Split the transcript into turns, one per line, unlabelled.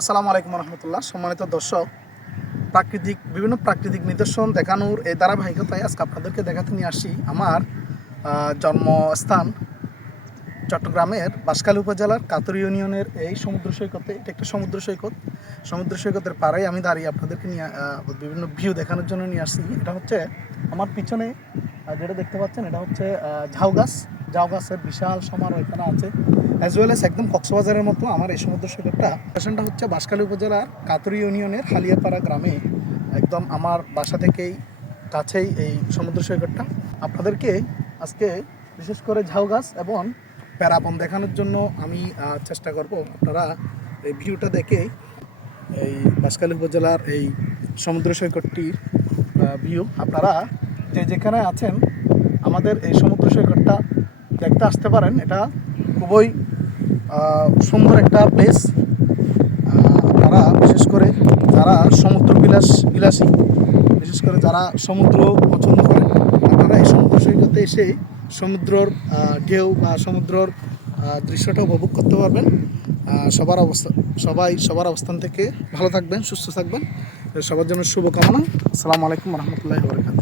আসসালামু আলাইকুম রহমতুল্লাহ সম্মানিত দর্শক, প্রাকৃতিক, বিভিন্ন প্রাকৃতিক নিদর্শন দেখানোর এই ধারাবাহিকতায় আজকে আপনাদেরকে দেখাতে নিয়ে আসি আমার জন্মস্থান চট্টগ্রামের বাঁশখালী উপজেলার কাতরি ইউনিয়নের এই সমুদ্র সৈকতে। এটা একটা সমুদ্র সৈকত। সমুদ্র সৈকতের পাড়ায় আমি দাঁড়িয়ে আপনাদেরকে নিয়ে বিভিন্ন ভিউ দেখানোর জন্য নিয়ে আসছি। এটা হচ্ছে আমার পিছনে যেটা দেখতে পাচ্ছেন, এটা হচ্ছে ঝাউ গাছ। ঝাউ গাছের বিশাল সমারোহ এখানে আছে। অ্যাজ ওয়েল এস একদম কক্সবাজারের মতো আমার এই সমুদ্র সৈকতটা। স্টেশনটা হচ্ছে বাঁশখালী উপজেলার কাতরি ইউনিয়নের হালিয়াপাড়া গ্রামে। একদম আমার বাসা থেকেই কাছেই এই সমুদ্র সৈকতটা। আপনাদেরকে আজকে বিশেষ করে ঝাউ গাছ এবং প্যারাপন দেখানোর জন্য আমি চেষ্টা করব। আপনারা এই ভিউটা দেখে এই বাঁশখালী উপজেলার এই সমুদ্র সৈকতটির ভিউ। আপনারা যে যেখানে আছেন, আমাদের এই সমুদ্র সৈকতটা দেখতে আসতে পারেন। এটা খুবই সুন্দর একটা প্লেস আপনারা বিশেষ করে যারা সমুদ্র বিলাস বিলাসী, বিশেষ করে যারা সমুদ্র পছন্দ করেন আপনারা এই সমুদ্র সৈকতে এসে সমুদ্রর ঢেউ বা সমুদ্রর দৃশ্যটা উপভোগ করতে পারবেন। সবার অবস্থা সবাই সবার অবস্থান থেকে ভালো থাকবেন, সুস্থ থাকবেন। সবার জন্য শুভকামনা। আসসালামু আলাইকুম রহমতুল্লাহ বরকাত